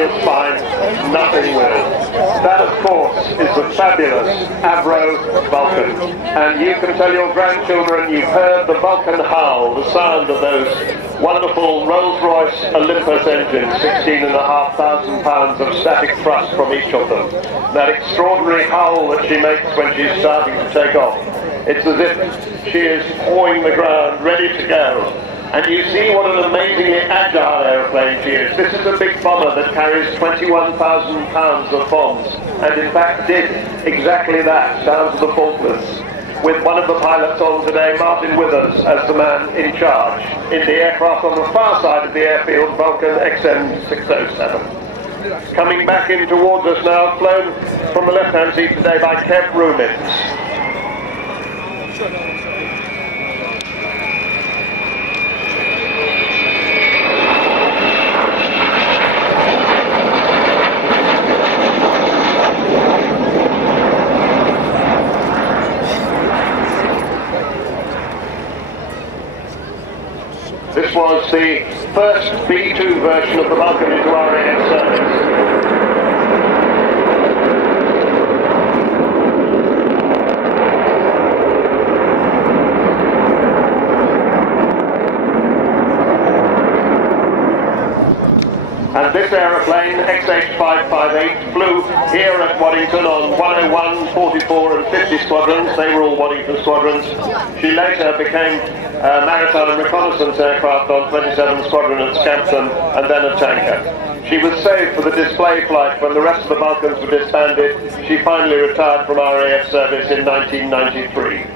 your spine, nothing will. That, of course, is the fabulous Avro Vulcan. And you can tell your grandchildren you've heard the Vulcan howl, the sound of those wonderful Rolls-Royce Olympus engines, 16,500 pounds of static thrust from each of them. That extraordinary howl that she makes when she's starting to take off. It's as if she is pawing the ground, ready to go. And you see what an amazingly agile aeroplane she is. This is a big bomber that carries 21,000 pounds of bombs, and in fact did exactly that down to the Falklands, with one of the pilots on today, Martin Withers, as the man in charge in the aircraft on the far side of the airfield, Vulcan XM607. Coming back in towards us now, flown from the left-hand seat today by Kev Rumins. This was the first B2 version of the Vulcan into RAF service. And this aeroplane, XH558, flew here at Waddington on 101, 44 and 50 squadrons. They were all Waddington squadrons. She later became a maritime reconnaissance aircraft on 27 Squadron at Scampton, and then a tanker. She was saved for the display flight when the rest of the Vulcans were disbanded. She finally retired from RAF service in 1993.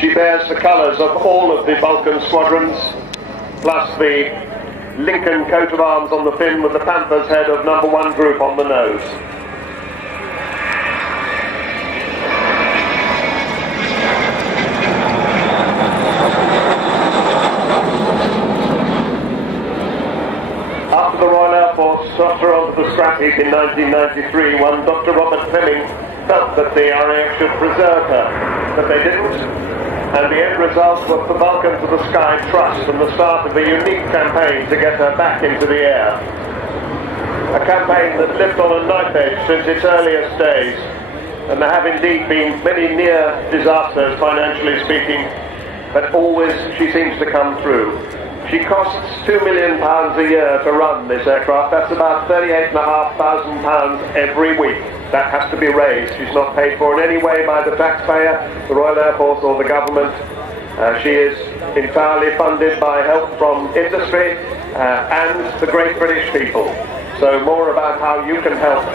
She bears the colours of all of the Vulcan squadrons, plus the Lincoln coat of arms on the fin with the Panther's head of number 1 group on the nose. After the Royal Air Force dropped her onto the scrap heap in 1993, one Dr. Robert Fleming felt that the RAF should preserve her, but they didn't. And the end result was the Vulcan to the Sky Trust and the start of a unique campaign to get her back into the air. A campaign that lived on a knife edge since its earliest days, and there have indeed been many near disasters, financially speaking, but always she seems to come through. She costs £2 million a year to run this aircraft. That's about £38,500 every week. That has to be raised. She's not paid for in any way by the taxpayer, the Royal Air Force or the government. She is entirely funded by help from industry and the great British people. So more about how you can help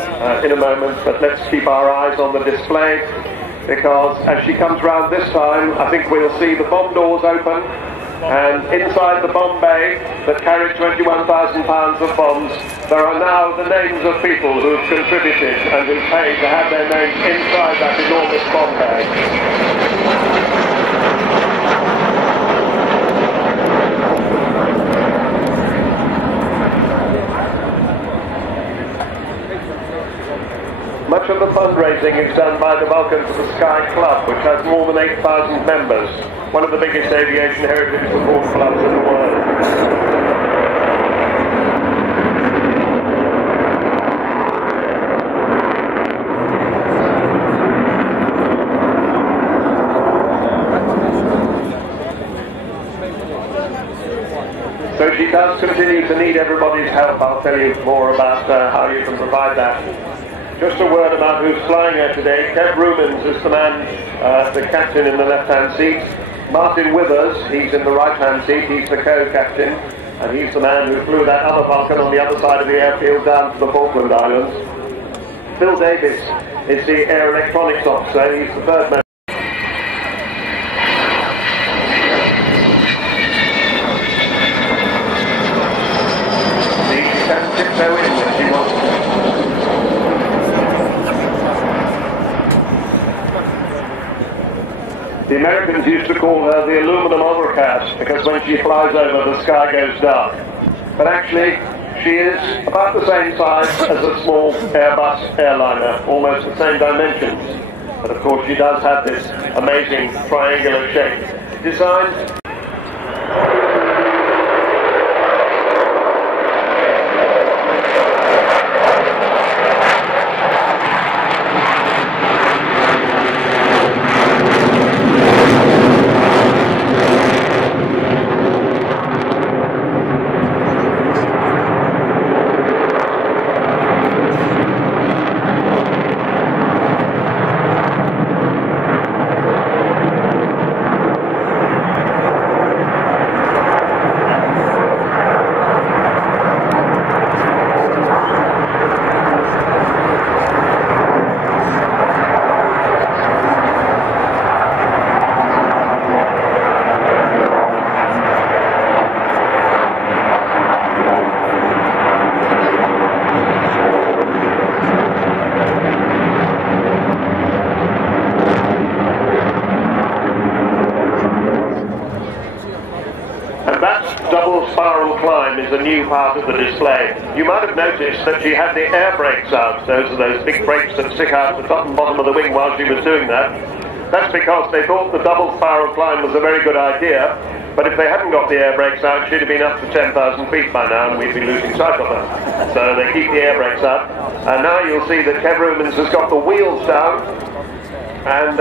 in a moment, but let's keep our eyes on the display, because as she comes round this time, I think we'll see the bomb doors open, and inside the bomb bay that carried 21,000 pounds of bombs, there are now the names of people who've contributed and who've paid to have their names inside that enormous bomb bay. Much of the fundraising is done by the Vulcan to the Sky Club, which has more than 8,000 members, one of the biggest aviation heritage support clubs in the world. So she does continue to need everybody's help. I'll tell you more about how you can provide that. Just a word about who's flying her today. Kev Rumins is the man, the captain in the left-hand seat. Martin Withers, he's in the right-hand seat, he's the co-captain, and he's the man who flew that other Vulcan on the other side of the airfield down to the Falkland Islands. Phil Davis is the air electronics officer, he's the third man. She can tiptoe in when she wants to. The Americans used to call her the aluminum overcast because when she flies over, the sky goes dark. But actually, she is about the same size as a small Airbus airliner, almost the same dimensions. But of course, she does have this amazing triangular shape. Designed new part of the display. You might have noticed that she had the air brakes out. Those are those big brakes that stick out the top and bottom of the wing while she was doing that. That's because they thought the double spiral climb was a very good idea, but if they hadn't got the air brakes out, she'd have been up to 10,000 feet by now and we'd be losing sight of her. So they keep the air brakes out. And now you'll see that Kev Rumens has got the wheels down, and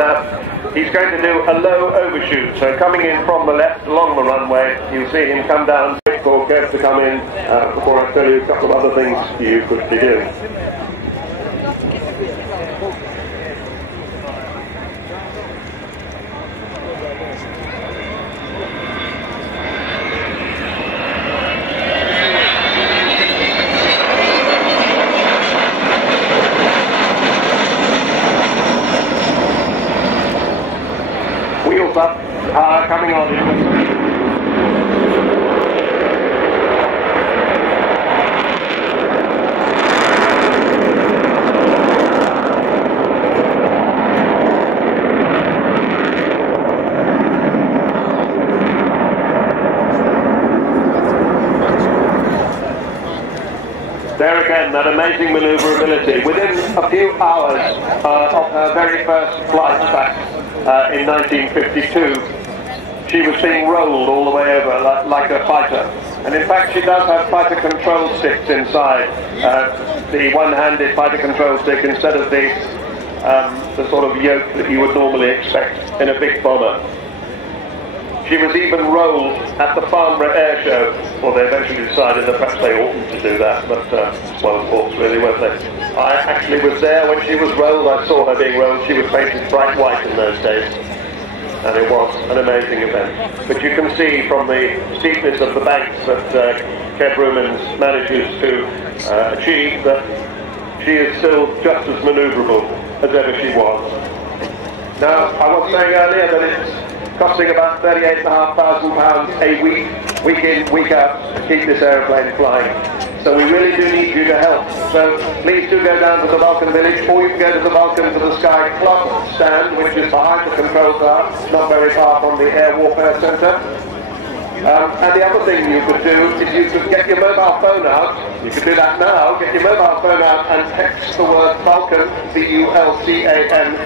he's going to do a low overshoot. So coming in from the left along the runway, you'll see him come down for Kev to come in before I tell you a couple of other things you could be doing. Wheels up, coming on in. There again, that amazing manoeuvrability. Within a few hours of her very first flight back in 1952, she was being rolled all the way over like a fighter. And in fact, she does have fighter control sticks inside, the one-handed fighter control stick instead of the sort of yoke that you would normally expect in a big bomber. She was even rolled at the Farnborough Air Show. Well, they eventually decided that perhaps they oughtn't to do that, but, well, thoughts really, weren't they? I actually was there when she was rolled. I saw her being rolled. She was painted bright white in those days, and it was an amazing event. But you can see from the steepness of the banks that Kev Rumens manages to achieve that she is still just as manoeuvrable as ever she was. Now, I was saying earlier that it's costing about £38,500 a week in, week out, to keep this aeroplane flying. So we really do need you to help. So please do go down to the Vulcan Village, or you can go to the Vulcan to the Sky Club stand, which is behind the control tower, not very far from the Air Warfare Centre. And the other thing you could do is you could get your mobile phone out. You could do that now. Get your mobile phone out and text the word Vulcan, VULCAN,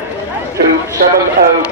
to 70